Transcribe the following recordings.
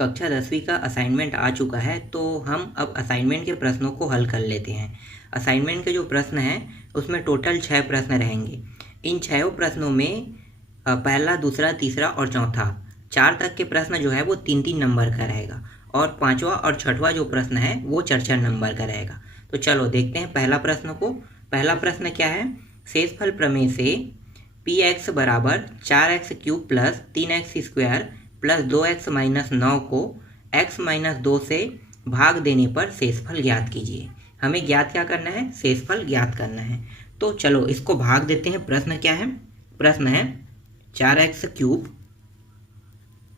कक्षा 10वीं का असाइनमेंट आ चुका है, तो हम अब असाइनमेंट के प्रश्नों को हल कर लेते हैं। असाइनमेंट के जो प्रश्न हैं उसमें टोटल 6 प्रश्न रहेंगे। इन 6 प्रश्नों में पहला, दूसरा, तीसरा और चौथा 4 तक के प्रश्न जो है वो 3-3 नंबर का रहेगा और 5वां और 6वां जो प्रश्न है वो 4-4 नंबर का रहेगा। तो चलो देखते हैं पहला प्रश्न को। पहला प्रश्न क्या है? शेषफल प्रमेय से px बराबर 4x³ plus 3x² plus 2x minus 9 को x माइनस 2 से भाग देने पर शेषफल ज्ञात कीजिए। हमें ज्ञात क्या करना है? शेषफल ज्ञात करना है। तो चलो इसको भाग देते हैं। प्रश्न क्या है? प्रश्न है 4x³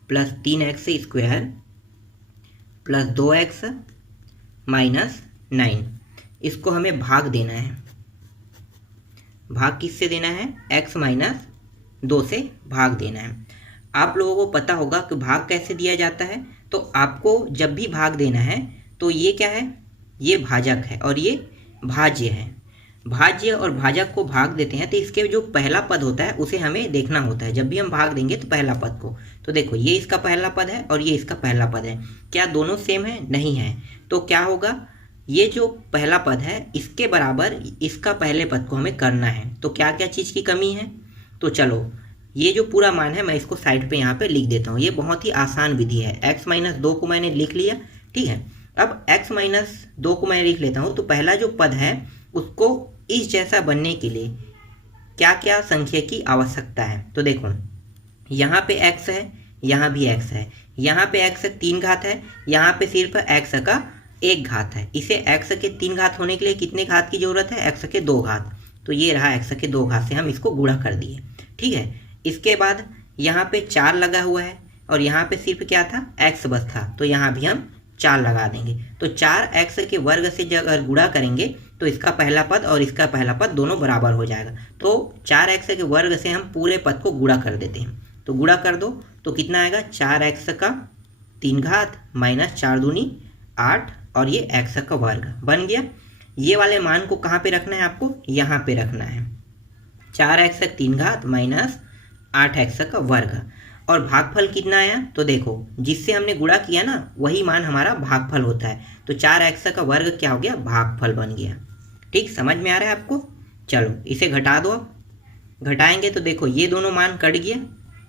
plus 3x² plus 2x minus 9। इसको हमें भाग देना है। भाग किससे देना है? x माइनस 2 से भाग देना है। आप लोगों को पता होगा कि भाग कैसे दिया जाता है। तो आपको जब भी भाग देना है तो ये क्या है? ये भाजक है और ये भाज्य है। भाज्य और भाजक को भाग देते हैं तो इसके जो पहला पद होता है उसे हमें देखना होता है। जब भी हम भाग देंगे तो पहला पद को, तो देखो ये इसका पहला पद है और ये इसका पहला पद है। क्या दोनों सेम है? नहीं है। तो क्या होगा? ये जो पहला पद है इसके बराबर इसका पहले पद को हमें करना है। तो क्या क्या चीज़ की कमी है? तो चलो ये जो पूरा मान है मैं इसको साइड पे यहाँ पे लिख देता हूँ। ये बहुत ही आसान विधि है। x माइनस 2 को मैंने लिख लिया, ठीक है। अब x माइनस 2 को मैं लिख लेता हूँ। तो पहला जो पद है उसको इस जैसा बनने के लिए क्या क्या संख्या की आवश्यकता है? तो देखो यहाँ पे x है, यहाँ भी x है, यहाँ पे x 3 घात है, यहाँ पे सिर्फ x का 1 घात है। इसे x के 3 घात होने के लिए कितने घात की जरूरत है? x के 2 घात। तो ये रहा x के 2 घात से हम इसको गुणा कर दिए, ठीक है। इसके बाद यहाँ पे 4 लगा हुआ है और यहाँ पे सिर्फ क्या था? x बस था। तो यहाँ भी हम 4 लगा देंगे। तो 4x के वर्ग से जब अगर गुणा करेंगे तो इसका पहला पद और इसका पहला पद दोनों बराबर हो जाएगा। तो 4x के वर्ग से हम पूरे पद को गुणा कर देते हैं। तो गुणा कर दो तो कितना आएगा? 4x का 3 घात माइनस 4 दूनी 8 और ये x का वर्ग बन गया। ये वाले मान को कहाँ पे रखना है आपको? यहाँ पे रखना है। 4x का 3 घात माइनस 8x का वर्ग। और भागफल कितना आया? तो देखो जिससे हमने गुणा किया ना वही मान हमारा भागफल होता है। तो 4x का वर्ग क्या हो गया? भागफल बन गया। ठीक, समझ में आ रहा है आपको? चलो इसे घटा दो। अब घटाएंगे तो देखो ये दोनों मान कट गया।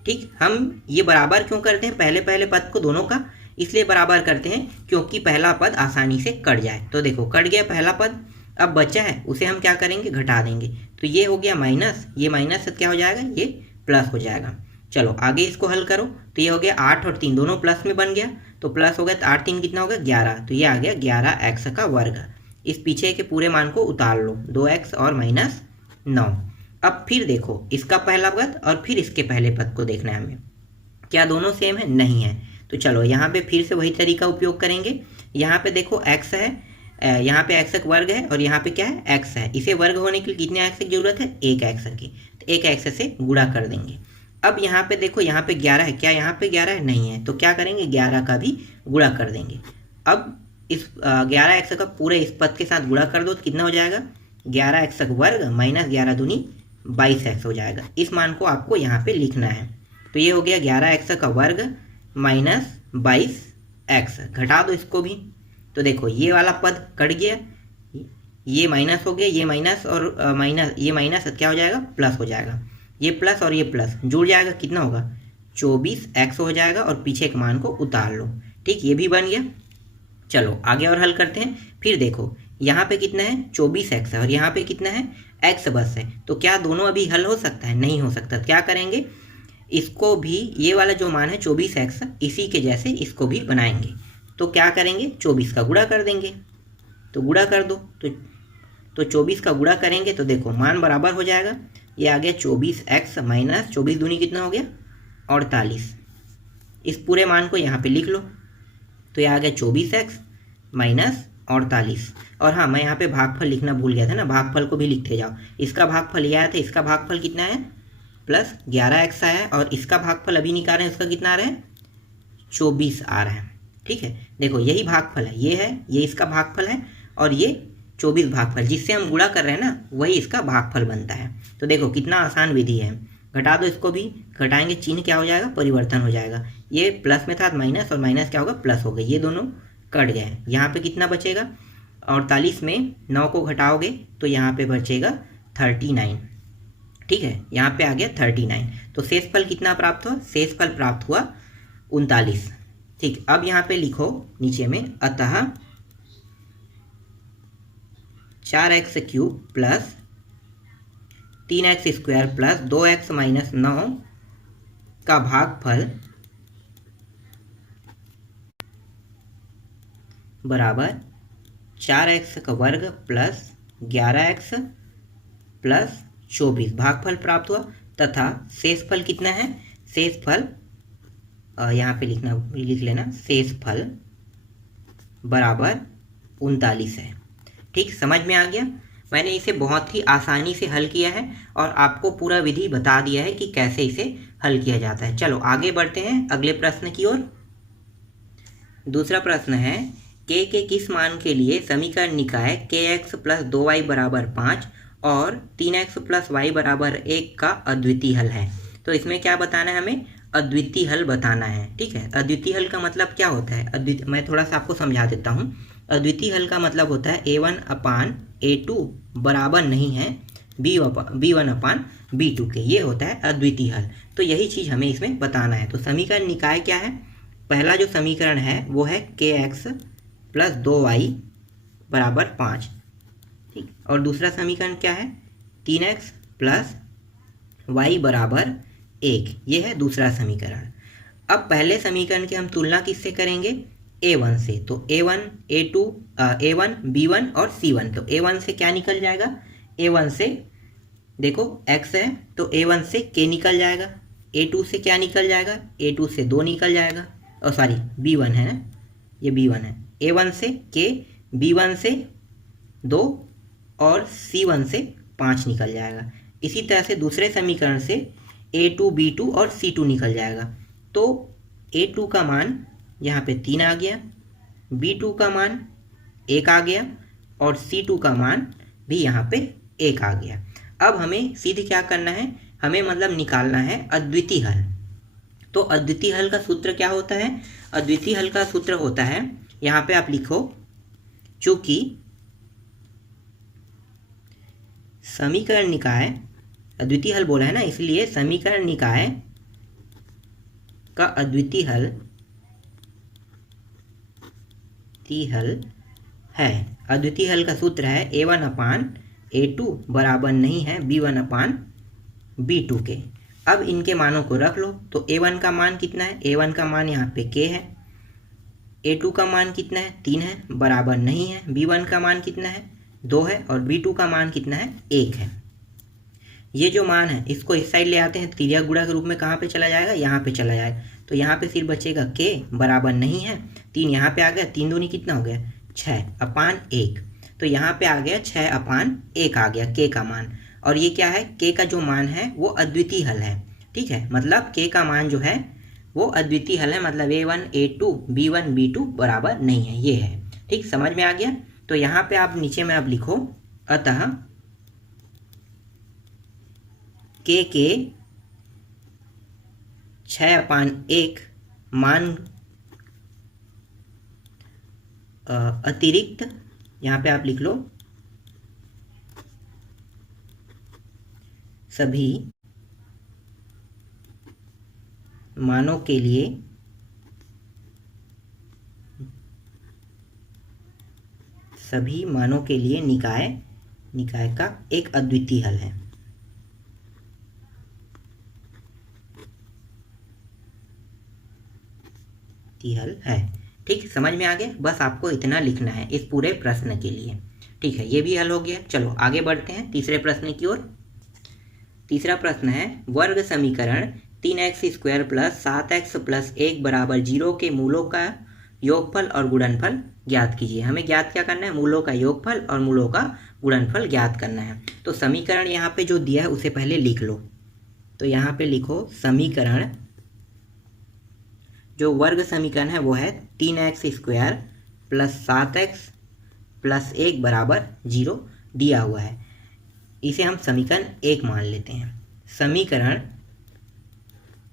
ठीक, हम ये बराबर क्यों करते हैं? पहले पहले पद को दोनों का इसलिए बराबर करते हैं क्योंकि पहला पद आसानी से कट जाए। तो देखो कट गया पहला पद। अब बचा है उसे हम क्या करेंगे? घटा देंगे। तो ये हो गया माइनस, ये माइनस क्या हो जाएगा? ये प्लस हो जाएगा। चलो आगे इसको हल करो। तो ये हो गया 8 और 3 दोनों प्लस में बन गया। तो प्लस हो गया तो 8 3 कितना होगा? 11। तो ये आ गया 11x का वर्ग। इस पीछे के पूरे मान को उतार लो, 2x और माइनस 9। अब फिर देखो इसका पहला पद और फिर इसके पहले पद को देखना है हमें। क्या दोनों सेम है? नहीं है। तो चलो यहाँ पे फिर से वही तरीका उपयोग करेंगे। यहाँ पे देखो x है, यहाँ पे x का वर्ग है और यहाँ पे क्या है? x है। इसे वर्ग होने के लिए कितने x की जरूरत है? 1x की। तो 1x से गुणा कर देंगे। अब यहाँ पे देखो यहाँ पे 11 है। क्या यहाँ पे 11 है? नहीं है। तो क्या करेंगे? 11 का भी गुणा कर देंगे। अब इस 11x का पूरे इस पद के साथ गुणा कर दो तो कितना हो जाएगा? 11x का वर्ग माइनस 11 दूनी 22x हो जाएगा। इस मान को आपको यहाँ पे लिखना है। तो ये हो गया 11x का वर्ग माइनस 22x। घटा दो इसको भी। तो देखो ये वाला पद कट गया, ये माइनस हो गया, ये माइनस और माइनस, ये माइनस क्या हो जाएगा? प्लस हो जाएगा। ये प्लस और ये प्लस जुड़ जाएगा, कितना होगा? 24x हो जाएगा और पीछे के मान को उतार लो। ठीक, ये भी बन गया। चलो आगे और हल करते हैं। फिर देखो यहाँ पे कितना है? 24x है और यहाँ पे कितना है? x बस है। तो क्या दोनों अभी हल हो सकता है? नहीं हो सकता। क्या करेंगे? इसको भी, ये वाला जो मान है 24x इसी के जैसे इसको भी बनाएंगे। तो क्या करेंगे? 24 का गुणा कर देंगे। तो गुणा कर दो। तो 24 का गुणा करेंगे तो देखो मान बराबर हो जाएगा। ये आ गया 24x माइनस 24 दूनी कितना हो गया? 48। इस पूरे मान को यहाँ पे लिख लो। तो ये आ गया 24x माइनस 48। और हाँ, मैं यहाँ पे भागफल लिखना भूल गया था ना, भागफल को भी लिखते जाओ। इसका भागफल ये आया था, इसका भागफल कितना है? प्लस 11x आया है और इसका भागफल अभी निकाल रहे हैं, उसका कितना आ रहा है? 24 आ रहा है। ठीक है, देखो यही भागफल है, ये है, ये इसका भागफल है और ये 24 भागफल जिससे हम गुणा कर रहे हैं ना वही इसका भागफल बनता है। तो देखो कितना आसान विधि है। घटा दो इसको भी, घटाएंगे चिन्ह क्या हो जाएगा, परिवर्तन हो जाएगा। ये प्लस में था माइनस, और माइनस क्या होगा, प्लस हो गया, ये दोनों कट गए। यहाँ पे कितना बचेगा, 48 में 9 को घटाओगे तो यहाँ पे बचेगा 39। ठीक है, यहाँ पे आ गया 39। तो शेषफल कितना प्राप्त हुआ, शेषफल प्राप्त हुआ 39। ठीक, अब यहाँ पे लिखो नीचे में, अतः 4x cube plus 3x square plus 2x minus 9 का भागफल बराबर 4x का वर्ग प्लस 11x प्लस 24 भागफल प्राप्त हुआ, तथा शेषफल कितना है, शेषफल यहाँ पे लिख लेना, शेषफल बराबर 39 है। ठीक, समझ में आ गया। मैंने इसे बहुत ही आसानी से हल किया है और आपको पूरा विधि बता दिया है कि कैसे इसे हल किया जाता है। चलो आगे बढ़ते हैं अगले प्रश्न की ओर। दूसरा प्रश्न है, k के किस मान के लिए समीकरण निकाय kx प्लस 2y बराबर 5 और 3x प्लस y बराबर 1 का अद्वितीय हल है। तो इसमें क्या बताना है, हमें अद्वितीय हल बताना है। ठीक है, अद्वितीय हल का मतलब क्या होता है, मैं थोड़ा सा आपको समझा देता हूँ। अद्वितीय हल का मतलब होता है a1 अपान a2 बराबर नहीं है b1 अपान b2 के, ये होता है अद्वितीय हल। तो यही चीज़ हमें इसमें बताना है। तो समीकरण निकाय क्या है, पहला जो समीकरण है वो है kx प्लस 2y बराबर 5। ठीक, और दूसरा समीकरण क्या है, 3x प्लस y बराबर 1, ये है दूसरा समीकरण। अब पहले समीकरण की हम तुलना किससे करेंगे, a1 से। तो a1 a2 a1 b1 और c1। तो a1 से क्या निकल जाएगा, a1 से देखो x है तो a1 से k निकल जाएगा, a2 से क्या निकल जाएगा, a2 से 2 निकल जाएगा, और सॉरी b1 है ना, ये b1 है, a1 से k, b1 से 2 और c1 से 5 निकल जाएगा। इसी तरह से दूसरे समीकरण से a2 b2 और c2 निकल जाएगा। तो a2 का मान यहाँ पे 3 आ गया, b2 का मान 1 आ गया और c2 का मान भी यहाँ पे 1 आ गया। अब हमें सीधे क्या करना है, हमें मतलब निकालना है अद्वितीय हल। तो अद्वितीय हल का सूत्र क्या होता है, अद्वितीय हल का सूत्र होता है, यहाँ पे आप लिखो, चूंकि समीकरण निकाय, अद्वितीय हल बोला है ना, इसलिए समीकरण निकाय का अद्वितीय हल है। अद्वितीय हल का सूत्र है a1 अपान a2 बराबर नहीं है b1 अपान b2 के। अब इनके मानों को रख लो। तो a1 का मान कितना है, a1 का मान यहाँ पे k है, a2 का मान कितना है, 3 है, बराबर नहीं है, b1 का मान कितना है, 2 है, और b2 का मान कितना है, 1 है। ये जो मान है इसको इस साइड ले आते हैं, त्रिज्या गुणा के रूप में कहाँ पे चला जाएगा, यहाँ पे चला जाएगा। तो यहाँ पे फिर बचेगा k बराबर नहीं है, 3 यहाँ पे आ गया, 3 दूनी कितना हो गया, 6 अपान 1। तो यहाँ पे आ गया 6 अपान 1 आ गया k का मान। और ये क्या है, k का जो मान है वो अद्वितीय हल है। ठीक है, मतलब k का मान जो है वो अद्वितीय हल है, मतलब a1 a2 b1 b2 बराबर नहीं है, ये है। ठीक, समझ में आ गया। तो यहाँ पे आप नीचे में आप लिखो, अतः k के 6 अपान 1 मान अतिरिक्त, यहाँ पे आप लिख लो, सभी मानों के लिए निकाय का एक अद्वितीय हल है। हल है। ठीक, समझ में आ गया। बस आपको इतना लिखना है इस पूरे प्रश्न के लिए। ठीक है, ये भी हल हो गया। चलो आगे बढ़ते हैं तीसरे प्रश्न की ओर। तीसरा प्रश्न है, वर्ग समीकरण 3x square plus 7x plus 1 बराबर 0 के मूलों का योगफल और गुणनफल ज्ञात कीजिए। हमें ज्ञात क्या करना है, मूलों का योगफल और मूलों का गुणनफल ज्ञात करना है। तो समीकरण यहाँ पे जो दिया है उसे पहले लिख लो। तो यहाँ पे लिखो, समीकरण जो वर्ग समीकरण है वो है 3x square plus 7x plus 1 बराबर 0 दिया हुआ है। इसे हम समीकरण 1 मान लेते हैं। समीकरण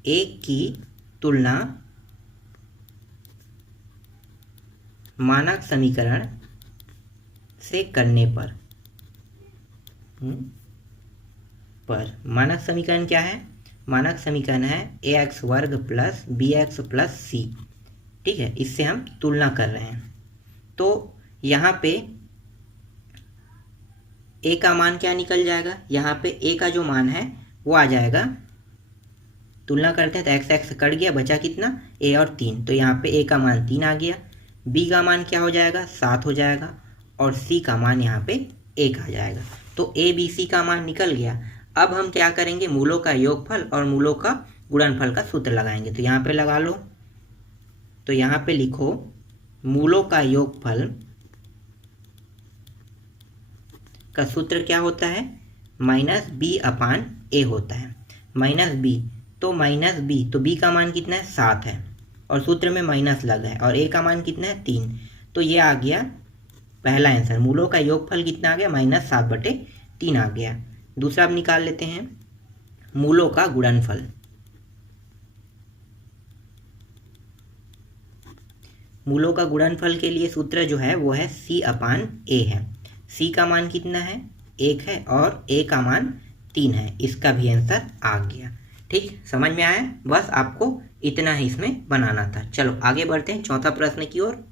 एक की तुलना मानक समीकरण से करने पर मानक समीकरण क्या है? मानक समीकरण है ax वर्ग प्लस bx प्लस c। ठीक है, इससे हम तुलना कर रहे हैं। तो यहाँ पे a का मान क्या निकल जाएगा? यहाँ पे a का जो मान है वो आ जाएगा, तुलना करते हैं तो x x कट गया, बचा कितना? a और 3। तो यहाँ पे a का मान 3 आ गया, b का मान क्या हो जाएगा? 7 हो जाएगा, और c का मान यहाँ पे 1 आ जाएगा। तो a b c का मान निकल गया। अब हम क्या करेंगे? मूलों का योगफल और मूलों का गुणनफल का सूत्र लगाएंगे। तो यहाँ पे लगा लो। तो यहाँ पे लिखो मूलों का योगफल का सूत्र क्या होता है? माइनस b अपान a होता है। माइनस b, तो माइनस b, तो b का मान कितना है? 7 है, और सूत्र में माइनस लगा है, और a का मान कितना है? 3। तो ये आ गया पहला आंसर। मूलों का योगफल कितना आ गया? -7/3 आ गया। दूसरा अब निकाल लेते हैं मूलों का गुणनफल। मूलों का गुणनफल के लिए सूत्र जो है वो है c अपान a है। c का मान कितना है? 1 है, और a का मान 3 है। इसका भी आंसर आ गया। ठीक, समझ में आया? बस आपको इतना ही इसमें बनाना था। चलो आगे बढ़ते हैं चौथा प्रश्न की ओर।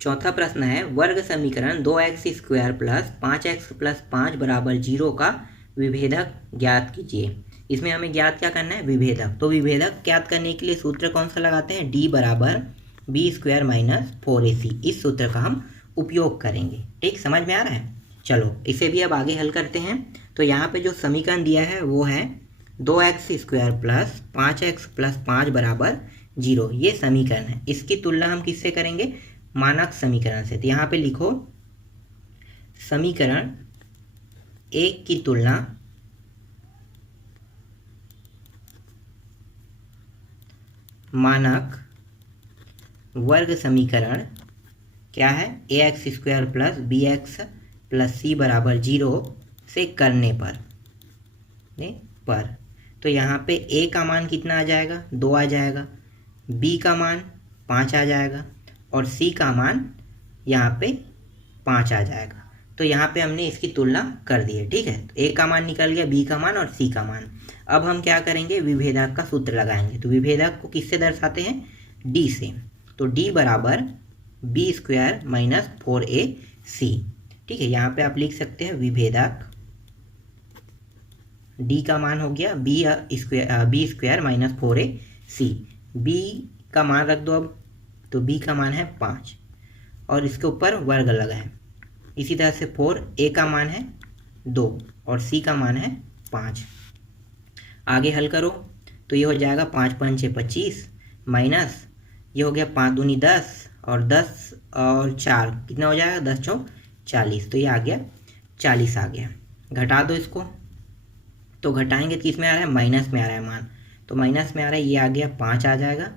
चौथा प्रश्न है वर्ग समीकरण 2x² प्लस 5x प्लस 5 बराबर 0 का विभेदक ज्ञात कीजिए। इसमें हमें ज्ञात क्या करना है? विभेदक। तो विभेदक ज्ञात करने के लिए सूत्र कौन सा लगाते हैं? d बराबर b² माइनस 4ac। इस सूत्र का हम उपयोग करेंगे। ठीक, समझ में आ रहा है? चलो इसे भी अब आगे हल करते हैं। तो यहाँ पे जो समीकरण दिया है वो है 2x² प्लस 5x प्लस 5 बराबर 0। ये समीकरण है। इसकी तुलना हम किससे करेंगे? मानक समीकरण से। तो यहाँ पे लिखो समीकरण 1 की तुलना मानक वर्ग समीकरण क्या है? ax² plus bx plus c बराबर 0 से करने पर तो यहाँ पे a का मान कितना आ जाएगा? 2 आ जाएगा, b का मान 5 आ जाएगा, और c का मान यहाँ पे 5 आ जाएगा। तो यहाँ पे हमने इसकी तुलना कर दी है। ठीक है, तो a का मान निकल गया, b का मान और c का मान। अब हम क्या करेंगे? विभेदक का सूत्र लगाएंगे। तो विभेदक को किससे दर्शाते हैं? d से। तो d बराबर b² माइनस 4ac। ठीक है, यहाँ पे आप लिख सकते हैं विभेदक d का मान हो गया b² माइनस 4ac। b का मान रख दो अब। तो b का मान है 5, और इसके ऊपर वर्ग लगा है। इसी तरह से 4, a का मान है 2 और c का मान है 5। आगे हल करो तो ये हो जाएगा 5 5 6 25 माइनस ये हो गया 5 दूनी 10 और 10 और 4 कितना हो जाएगा? 10 चौक 40। तो ये आ गया 40 आ गया। घटा दो इसको। तो घटाएंगे तो किस में आ रहा है? माइनस में आ रहा है मान। तो माइनस में आ रहा है, ये आ गया 5 आ जाएगा,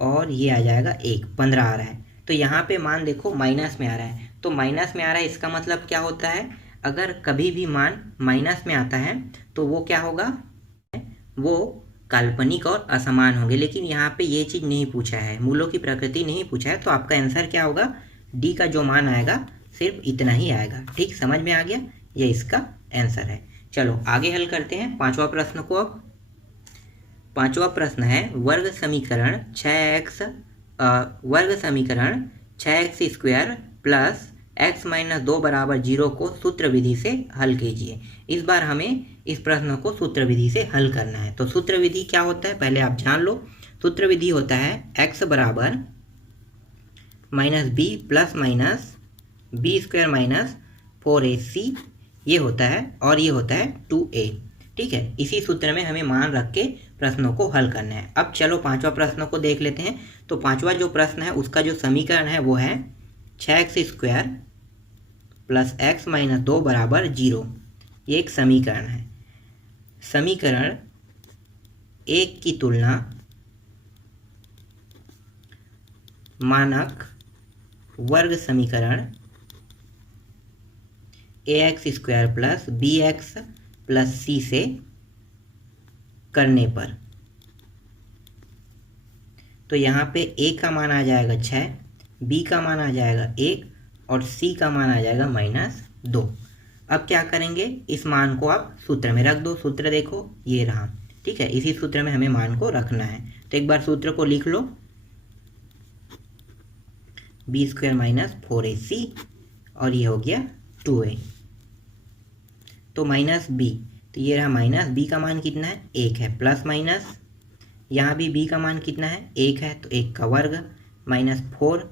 और ये आ जाएगा 1, 15 आ रहा है। तो यहाँ पे मान देखो माइनस में आ रहा है। तो माइनस में आ रहा है, इसका मतलब क्या होता है? अगर कभी भी मान माइनस में आता है तो वो क्या होगा? वो काल्पनिक और असमान होंगे। लेकिन यहाँ पे ये चीज़ नहीं पूछा है, मूलों की प्रकृति नहीं पूछा है। तो आपका आंसर क्या होगा? डी का जो मान आएगा सिर्फ इतना ही आएगा। ठीक, समझ में आ गया? ये इसका आंसर है। चलो आगे हल करते हैं पांचवा प्रश्न को। अब पांचवा प्रश्न है वर्ग समीकरण 6x² प्लस x माइनस 2 बराबर 0 को सूत्र विधि से हल कीजिए। इस बार हमें इस प्रश्न को सूत्र विधि से हल करना है। तो सूत्र विधि क्या होता है पहले आप जान लो। सूत्र विधि होता है x बराबर minus b plus minus b² minus 4ac, ये होता है, और ये होता है 2a। ठीक है, इसी सूत्र में हमें मान रख के प्रश्नों को हल करना है। अब चलो पांचवा प्रश्न को देख लेते हैं। तो पांचवा जो प्रश्न है उसका जो समीकरण है वो है 6x² प्लस x माइनस 2 बराबर 0। ये एक समीकरण है। समीकरण 1 की तुलना मानक वर्ग समीकरण ax² plus bx plus c से करने पर तो यहाँ पे ए का मान आ जाएगा 6, बी का मान आ जाएगा 1 और सी का मान आ जाएगा -2। अब क्या करेंगे, इस मान को आप सूत्र में रख दो। सूत्र देखो ये रहा, ठीक है। इसी सूत्र में हमें मान को रखना है। तो एक बार सूत्र को लिख लो, b² - 4ac और ये हो गया 2a। तो -b, तो ये रहा -b का मान कितना है, 1 है, प्लस माइनस यहाँ भी b का मान कितना है, 1 है, तो 1 का वर्ग -4,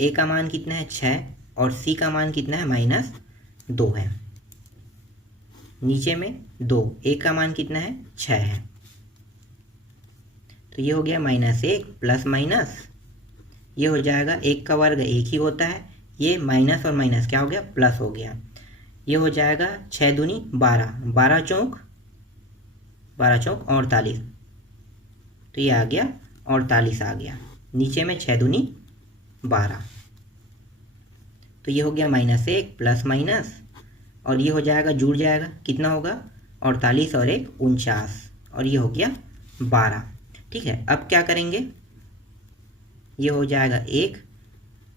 a का मान कितना है 6 और c का मान कितना है -2 है। नीचे में 2, a का मान कितना है 6 है। तो ये हो गया -1 प्लस माइनस, ये हो जाएगा 1 का वर्ग 1 ही होता है, ये माइनस और माइनस क्या हो गया, प्लस हो गया। ये हो जाएगा 6 दूनी 12, 12 चौक 48, तो ये आ गया 48 आ गया। नीचे में 6 दूनी 12, तो ये हो गया -1 प्लस माइनस और ये हो जाएगा, जुड़ जाएगा, कितना होगा 48 और 1 49 और ये हो गया 12, ठीक है। अब क्या करेंगे, ये हो जाएगा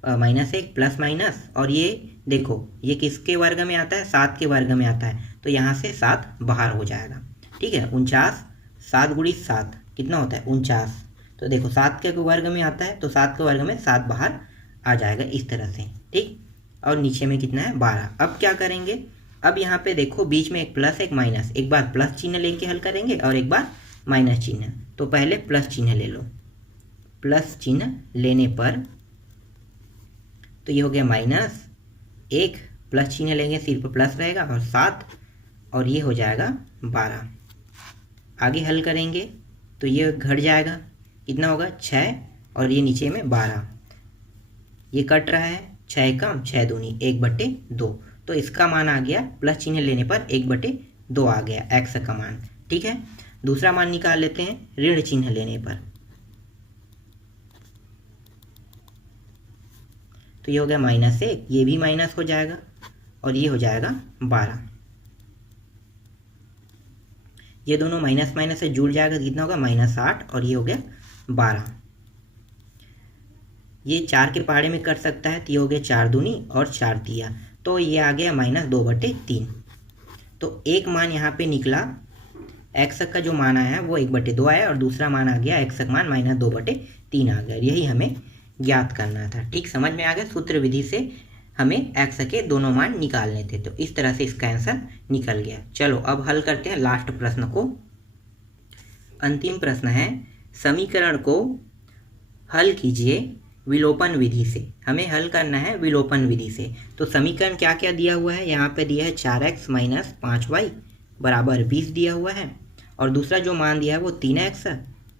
-1 प्लस माइनस और ये देखो ये किसके वर्ग में आता है, 7 के वर्ग में आता है, तो यहाँ से 7 बाहर हो जाएगा, ठीक है। 49, 7 × 7 कितना होता है 49, तो देखो 7 के वर्ग में आता है तो 7 के वर्ग में 7 बाहर आ जाएगा इस तरह से, ठीक। और नीचे में कितना है 12। अब क्या करेंगे, अब यहाँ पे देखो बीच में एक प्लस एक माइनस, एक बार प्लस चिन्ह लेके हल करेंगे और एक बार माइनस चिन्ह। तो पहले प्लस चिन्ह ले लो, प्लस चिन्ह लेने पर तो ये हो गया -1, प्लस चिन्ह लेंगे सिर्फ प्लस रहेगा और 7 और ये हो जाएगा 12। आगे हल करेंगे तो ये घट जाएगा, कितना होगा 6 और ये नीचे में 12, ये कट रहा है, 6 कम 6 दूनी 1/2, तो इसका मान आ गया प्लस चिन्ह लेने पर 1/2 आ गया x का मान, ठीक है। दूसरा मान निकाल लेते हैं ऋण चिन्ह लेने पर, तो ये हो गया -1, ये भी माइनस हो जाएगा और ये हो जाएगा 12। ये दोनों माइनस माइनस से जुड़ जाएगा, कितना होगा -8 और ये हो गया 12। ये 4 के पहाड़े में कर सकता है, तो ये हो गया 4 दूनी और 4 तिया, तो ये आ गया -2/3। तो एक मान यहाँ पे निकला, x का जो मान आया है वो 1/2 आया और दूसरा मान आ गया x का मान -2/3 आ गया। यही हमें ज्ञात करना था, ठीक। समझ में आ गया, सूत्र विधि से हमें x के दोनों मान निकालने थे, तो इस तरह से इसका आंसर निकल गया। चलो अब हल करते हैं लास्ट प्रश्न को। अंतिम प्रश्न है, समीकरण को हल कीजिए विलोपन विधि से। हमें हल करना है विलोपन विधि से। तो समीकरण क्या क्या दिया हुआ है, यहाँ पे दिया है 4x - 5y बराबर 20 दिया हुआ है और दूसरा जो मान दिया है वो 3x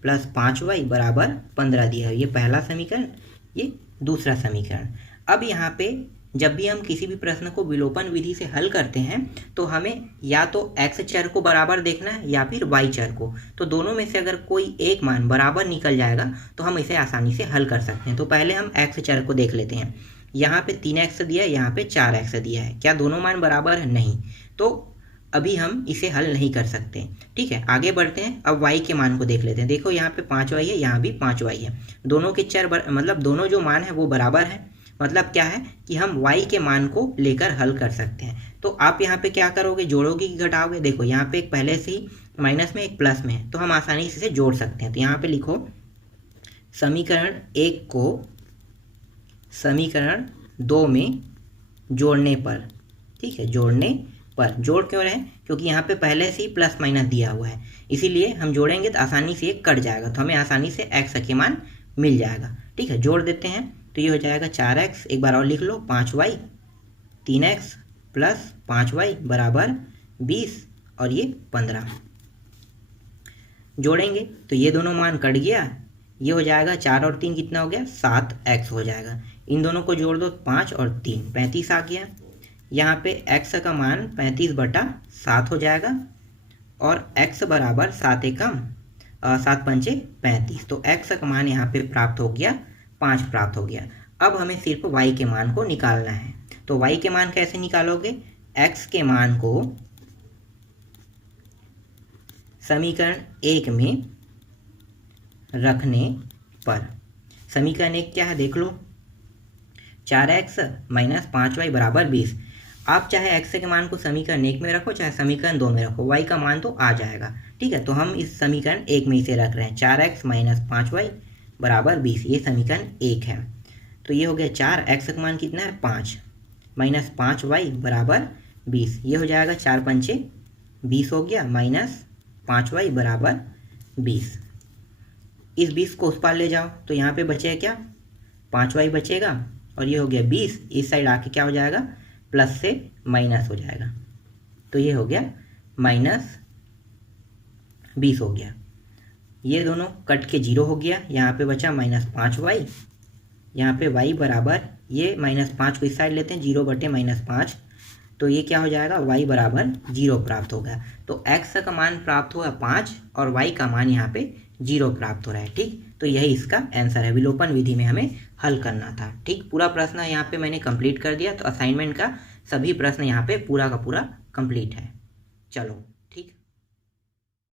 + 5y बराबर 15 दिया है। ये पहला समीकरण, ये दूसरा समीकरण। अब यहाँ पे जब भी हम किसी भी प्रश्न को विलोपन विधि से हल करते हैं तो हमें या तो x चर को बराबर देखना है या फिर y चर को। तो दोनों में से अगर कोई एक मान बराबर निकल जाएगा तो हम इसे आसानी से हल कर सकते हैं। तो पहले हम x चर को देख लेते हैं। यहाँ पे 3x दिया है, यहाँ पे 4x दिया है, क्या दोनों मान बराबर है? नहीं, तो अभी हम इसे हल नहीं कर सकते, ठीक है। आगे बढ़ते हैं, अब y के मान को देख लेते हैं। देखो यहाँ पे 5y है, यहाँ भी 5y है, दोनों के चर मतलब दोनों जो मान है वो बराबर है। मतलब क्या है कि हम y के मान को लेकर हल कर सकते हैं। तो आप यहाँ पे क्या करोगे, जोड़ोगे कि घटाओगे? देखो यहाँ पे एक पहले से ही माइनस में एक प्लस में है, तो हम आसानी से इसे जोड़ सकते हैं। तो यहाँ पे लिखो समीकरण 1 को समीकरण 2 में जोड़ने पर, ठीक है, जोड़ने पर। जोड़ क्यों रहे? क्योंकि यहाँ पे पहले से ही प्लस माइनस दिया हुआ है, इसीलिए हम जोड़ेंगे तो आसानी से ये कट जाएगा, तो हमें आसानी से x के मान मिल जाएगा, ठीक है। जोड़ देते हैं तो ये हो जाएगा 4x, एक बार और लिख लो 5y, 3x + 5y बराबर 20 और ये 15। जोड़ेंगे तो ये दोनों मान कट गया, ये हो जाएगा 4 और 3 कितना हो गया, 7x हो जाएगा। इन दोनों को जोड़ दो, 5 और 3 35 आ गया। यहाँ पे x का मान 35/7 हो जाएगा और x बराबर 7 एकम 7 पंचे 35, तो x का मान यहाँ पे प्राप्त हो गया 5 प्राप्त हो गया। अब हमें सिर्फ y के मान को निकालना है। तो y के मान कैसे निकालोगे? x के मान को समीकरण 1 में रखने पर। समीकरण 1 क्या है देख लो, 4x माइनस 5y बराबर 20। आप चाहे x के मान को समीकरण 1 में रखो चाहे समीकरण 2 में रखो, y का मान तो आ जाएगा। ठीक है, तो हम इस समीकरण 1 में इसे रख रहे हैं, 4x माइनस 5y बराबर 20, ये समीकरण 1 है। तो ये हो गया 4x का मान कितना है 5 माइनस 5y बराबर 20, ये हो जाएगा 4 पंचे 20 हो गया, माइनस 5y बराबर 20। इस 20 को उस पार ले जाओ तो यहाँ पे बचेगा क्या, 5y बचेगा, और ये हो गया 20, इस साइड आके क्या हो जाएगा, प्लस से माइनस हो जाएगा, तो ये हो गया माइनस 20 हो गया। ये दोनों कट के 0 हो गया, यहाँ पे बचा माइनस 5y, यहाँ पे y बराबर, ये माइनस 5 को इस साइड लेते हैं, 0/-5, तो ये क्या हो जाएगा, y बराबर 0 प्राप्त होगा। तो x का मान प्राप्त हुआ 5 और y का मान यहाँ पे 0 प्राप्त हो रहा है। ठीक, तो यही इसका आंसर है, विलोपन विधि में हमें हल करना था। ठीक, पूरा प्रश्न यहाँ पे मैंने कंप्लीट कर दिया, तो असाइनमेंट का सभी प्रश्न यहाँ पे पूरा का पूरा कंप्लीट है। चलो।